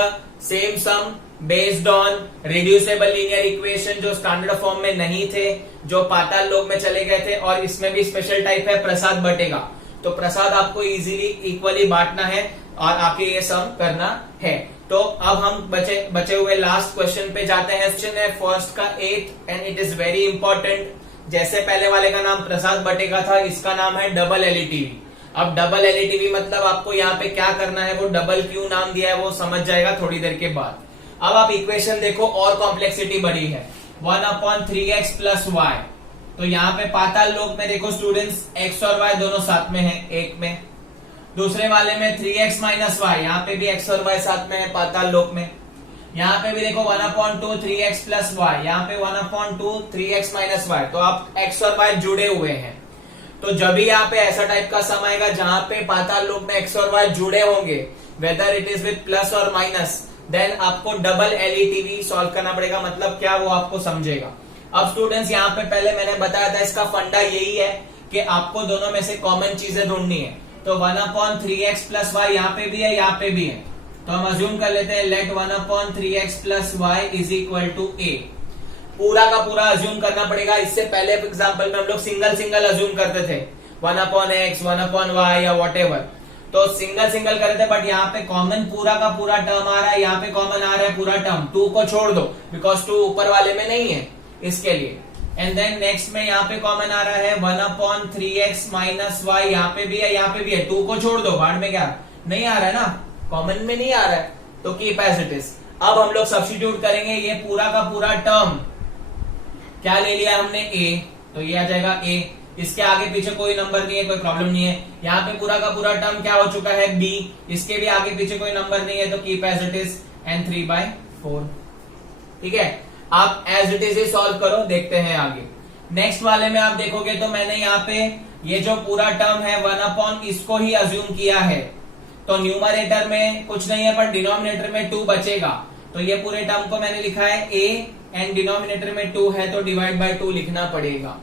same sum based on reducible linear equation, जो स्टैंडर्ड फॉर्म में नहीं थे, जो पाताल लोक में चले गए थे। और इसमें भी स्पेशल टाइप है प्रसाद बटेगा, तो प्रसाद आपको इजीली इक्वली बांटना है और आपके ये सम करना है। तो अब हम बचे हुए लास्ट क्वेश्चन पे जाते हैं। क्वेश्चन है फर्स्ट का 8th and it is very important. जैसे पहले वाले का नाम प्रसाद बटेगा था, इसका नाम है डबल एलईटीवी। अब डबल एलईटीवी मतलब आपको यहाँ पे क्या करना है, वो डबल क्यों नाम दिया है वो समझ जाएगा थोड़ी देर के बाद। अब आप इक्वेशन देखो, और कॉम्प्लेक्सिटी बढ़ी है, 1/3x प्लस वाई। तो यहाँ पे पाताल लोक में देखो स्टूडेंट्स, x और y दोनों साथ में है एक में। दूसरे वाले में 3x माइनस वाई, यहाँ पे भी x और y साथ में है पाताल लोक में। यहाँ पे भी देखो 1/2 3x प्लस वाई, यहाँ पे 1/2 3x माइनस वाई। तो आप x और y जुड़े हुए हैं। तो जब भी यहाँ पे ऐसा टाइप का सम आएगा जहां पे पाताल लोक में x और y जुड़े होंगे, whether it is with plus और माइनस, देन आपको डबल एलईटीवी सॉल्व करना पड़ेगा। मतलब क्या, वो आपको समझेगा। अब स्टूडेंट्स यहाँ पे पहले मैंने बताया था, इसका फंडा यही है कि आपको दोनों में से कॉमन चीजें ढूंढनी है। तो 1/3x प्लस वाई यहाँ पे भी है, यहाँ पे भी है। तो हम अज्यूम कर लेते हैं, let 1/3x plus y is equal to a। पूरा का पूरा अज्यूम करना पड़ेगा। इससे पहले एग्जाम्पल में हम लोग सिंगल सिंगल अज्यूम करते थे, 1/x 1/y या वॉट एवर, तो सिंगल सिंगल करते थे। बट यहाँ पे कॉमन पूरा का पूरा टर्म आ रहा है, यहाँ पे कॉमन आ रहा है पूरा टर्म। 2 को छोड़ दो बिकॉज 2 ऊपर वाले में नहीं है, इसके लिए। एंड देन नेक्स्ट में यहाँ पे कॉमन आ रहा है 1/3x माइनस वाई, यहाँ पे भी है, यहाँ पे भी है। 2 को छोड़ दो, बाद में क्या नहीं आ रहा है ना, कॉमन में नहीं आ रहा है, तो कीप एज इट इज। अब हम लोग सब्स्टिट्यूट करेंगे, ये पूरा का पूरा टर्म क्या ले लिया हमने a, तो ये आ जाएगा a। इसके आगे पीछे कोई नंबर नहीं है, कोई प्रॉब्लम नहीं है। यहाँ पे पूरा का पूरा टर्म क्या हो चुका है b, इसके भी आगे पीछे कोई नंबर नहीं है, तो keep as it is and 3/4। ठीक है, आप एज इट इज ही सॉल्व करो, देखते हैं आगे। नेक्स्ट वाले में आप देखोगे तो मैंने यहाँ पे ये जो पूरा टर्म है 1/, इसको ही अज्यूम किया है। तो न्यूमरेटर में कुछ नहीं है, पर डिनोमिनेटर में 2 बचेगा। तो ये पूरे टर्म को मैंने लिखा है a एंड डिनोमिनेटर में 2 है, तो डिवाइड बाय 2 लिखना पड़ेगा।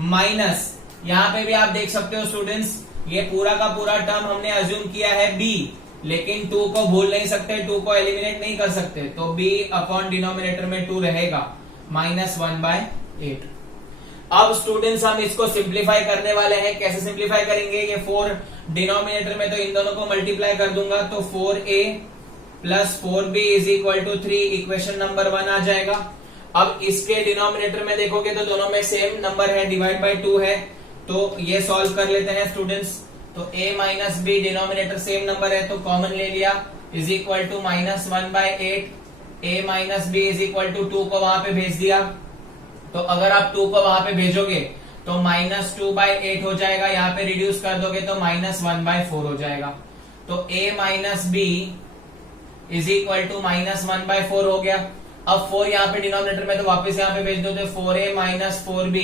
माइनस यहाँ पे भी आप देख सकते हो स्टूडेंट्स, ये पूरा का पूरा टर्म हमने अज्यूम किया है b, लेकिन 2 को भूल नहीं सकते, 2 को एलिमिनेट नहीं कर सकते, तो b अपॉन डिनोमिनेटर में 2 रहेगा, -1/8। अब स्टूडेंट्स हम इसको सिंप्लीफाई करने वाले हैं। कैसे सिंप्लीफाई करेंगे, ये 4 डिनोमिनेटर में, तो इन दोनों को मल्टीप्लाई कर दूंगा, तो 4a plus 4b is equal to 3, equation number 1 आ जाएगा। अब इसके डिनोमिनेटर में देखोगे तो दोनों में सेम नंबर है, डिवाइड बाय 2 है, तो ये सॉल्व कर लेते हैं स्टूडेंट्स। तो a minus b, denominator same number है तो कॉमन ले लिया, is equal to -1/8। a minus b is equal to 2 को वहां पे भेज दिया। तो अगर आप 2 को वहां पे भेजोगे तो -2/8 हो जाएगा, यहाँ पे रिड्यूस कर दोगे तो -1/4 हो जाएगा। तो a minus b is equal to -1/4 हो गया। अब 4 यहाँ पे डिनोमिनेटर में, तो वापस यहाँ पे भेज दो, तो 4a minus 4b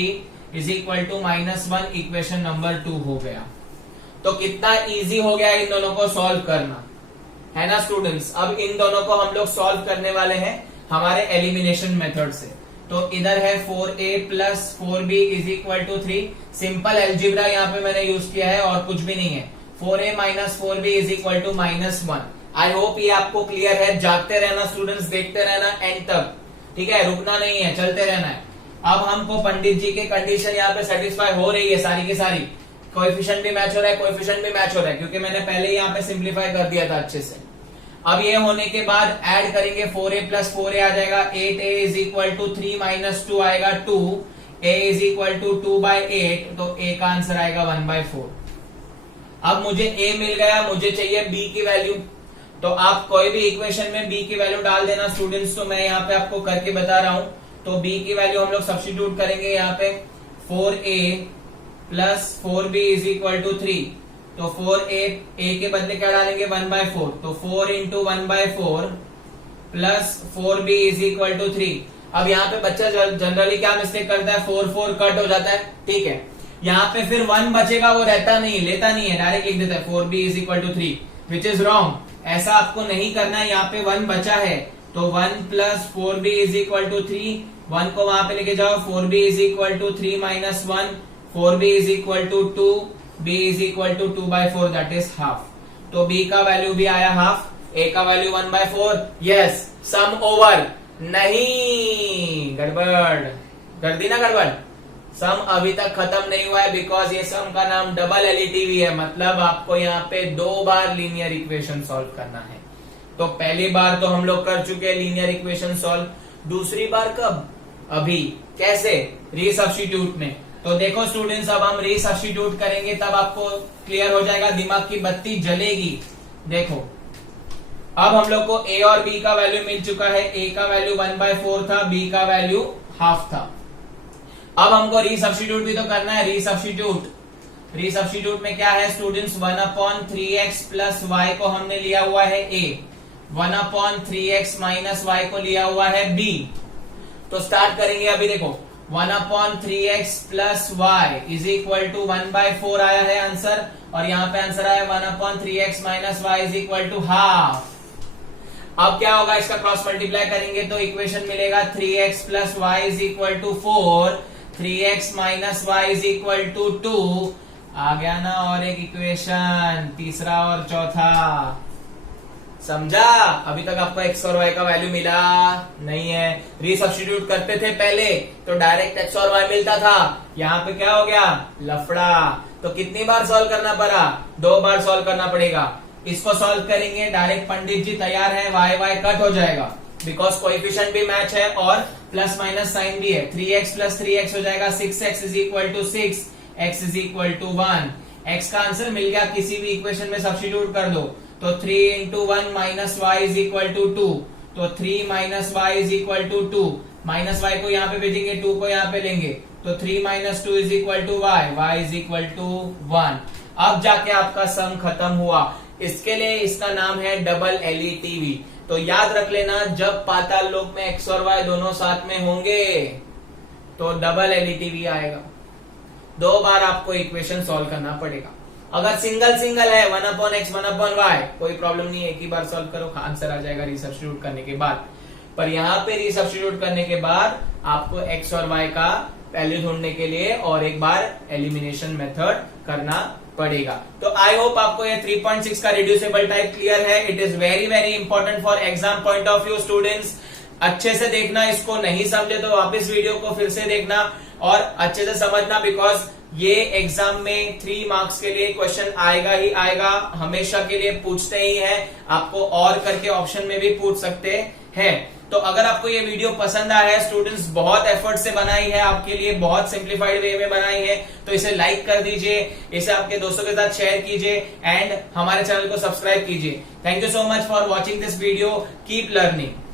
is equal to -1, equation number 2 हो गया। तो कितना इजी हो गया इन दोनों को सॉल्व करना, है ना स्टूडेंट्स। अब इन दोनों को हम लोग सॉल्व करने वाले हैं हमारे एलिमिनेशन मेथड से। तो इधर है 4a plus 4b is equal to 3, simple algebra यहाँ पे मैंने यूज किया है और कुछ भी नहीं है। 4a minus 4b is equal to -1। I hope ये आपको क्लियर है। जागते रहना स्टूडेंट्स, देखते रहना एंड तक, ठीक है, रुकना नहीं है, चलते रहना है। अब हमको पंडित जी की कंडीशन यहाँ पे सेटिस्फाई हो रही है सारी की सारी, कोएफिशिएंट भी मैच हो रहा है, कोएफिशिएंट भी मैच हो रहा है, क्योंकि मैंने पहले ही यहाँ पे सिंप्लीफाई कर दिया था अच्छे से। अब ये होने के बाद ऐड करेंगे, 4a प्लस 4a आ जाएगा 8a is equal to 3 minus 2 आएगा 2, a इज इक्वल टू 2/8, तो a का आंसर आएगा 1/4। अब मुझे a मिल गया, मुझे चाहिए b की वैल्यू। तो आप कोई भी इक्वेशन में b की वैल्यू डाल देना स्टूडेंट्स। तो मैं यहाँ पे आपको करके बता रहा हूं। तो b की वैल्यू हम लोग सब्स्टिट्यूट करेंगे यहाँ पे 4a plus 4b is equal to 3। तो 4a के बदले क्या डालेंगे 1/4, तो 4 into 1/4 plus 4b is equal to 3। अब यहाँ पे बच्चा जनरली क्या मिस्टेक करता है, 4 कट हो जाता है, ठीक है। यहाँ पे फिर 1 बचेगा, वो रहता नहीं, लेता नहीं है, डायरेक्ट लिख देता है 4b is equal to 3, which is wrong. ऐसा आपको नहीं करना है। यहाँ पे 1 बचा है, तो 1 plus 4b is equal to 3, 1 को वहां पे लेके जाओ, 4b is equal to 3 minus 1, 4b is equal to 2, b is equal to 2/4, that is half. तो b का वैल्यू भी आया हाफ, a का वैल्यू 1/4। Yes, sum over. नहीं, गड़बड़ कर दी ना, गड़बड़। सम अभी तक खत्म नहीं हुआ है, बिकॉज ये सम का नाम डबल एलईटीवी है। मतलब आपको यहाँ पे 2 बार लीनियर इक्वेशन सॉल्व करना है। तो पहली बार तो हम लोग कर चुके हैं लीनियर इक्वेशन सॉल्व, दूसरी बार कब? अभी। कैसे? रीसब्स्टिट्यूट में। तो देखो स्टूडेंट्स, अब हम रीसब्स्टिट्यूट करेंगे तब आपको क्लियर हो जाएगा, दिमाग की बत्ती जलेगी। देखो, अब हम लोग को a और b का वैल्यू मिल चुका है। a का वैल्यू 1/4 था, b का वैल्यू हाफ था। अब हमको रीसब्स्टिट्यूट भी तो करना है। रीसब्स्टिट्यूट में क्या है स्टूडेंट्स, 1/3x प्लस y को हमने लिया हुआ है a, 1/3x माइनस y को लिया हुआ है b। तो स्टार्ट करेंगे। अभी देखो, 1/3x plus y is equal to 1/4 आया है आंसर, और यहाँ पे आंसर आया 1/3x minus y is equal to half. अब क्या होगा, इसका क्रॉस मल्टीप्लाई करेंगे तो इक्वेशन मिलेगा 3x plus y is equal to 4, 3x minus y is equal to 2। आ गया ना, और एक इक्वेशन, तीसरा और चौथा। समझा? अभी तक आपको x और y का वैल्यू मिला नहीं है। रीसब्स्टिट्यूट करते थे पहले तो डायरेक्ट x और y मिलता था, यहाँ पे क्या हो गया, लफड़ा। तो कितनी बार सॉल्व करना पड़ा? 2 बार सॉल्व करना पड़ेगा। इसको सॉल्व करेंगे, डायरेक्ट पंडित जी तैयार है, y कट हो जाएगा, बिकॉज कोएफिशिएंट भी मैच है और प्लस माइनस साइन भी है। 3x प्लस 3x हो जाएगा 6x is equal to 6, x is equal to 1। x का आंसर मिल गया, किसी भी इक्वेशन में सब्स्टिट्यूट कर दो। तो 3 into 1 minus y is equal to 2, तो 3 minus y is equal to 2। Minus y को यहाँ पे भेजेंगे, 2 को यहाँ पे लेंगे, तो 3 minus 2 is equal to y is equal to 1। अब जाके आपका सम खत्म हुआ। इसके लिए इसका नाम है डबल एलईटीवी। तो याद रख लेना, जब पाताल लोक में x और y दोनों साथ में होंगे तो डबल एलईटीवी आएगा। 2 बार आपको इक्वेशन सॉल्व करना पड़ेगा। अगर सिंगल सिंगल है 1/x 1/y कोई प्रॉब्लम नहीं है, एक ही बार सॉल्व करो, आंसर आ जाएगा रीसब्स्टिट्यूट करने के बाद। पर यहाँ पे रीसब्स्टिट्यूट करने के बाद आपको x और y का वैल्यू ढूंढने के लिए और एक बार एलिमिनेशन मेथड करना पड़ेगा। तो आई होप आपको ये 3.6 का रिड्यूसिबल टाइप क्लियर है। It is very very important for exam point of view students. अच्छे से देखना, इसको नहीं समझे तो वापस वीडियो को फिर से देखना और अच्छे से समझना, बिकॉज ये एग्जाम में 3 मार्क्स के लिए क्वेश्चन आएगा ही आएगा, हमेशा के लिए पूछते ही है। आपको और करके ऑप्शन में भी पूछ सकते हैं। तो अगर आपको ये वीडियो पसंद आया है स्टूडेंट्स, बहुत एफर्ट से बनाई है आपके लिए, बहुत सिंप्लीफाइड वे में बनाई है, तो इसे लाइक कर दीजिए, इसे आपके दोस्तों के साथ शेयर कीजिए एंड हमारे चैनल को सब्सक्राइब कीजिए। Thank you so much for watching this video. Keep learning.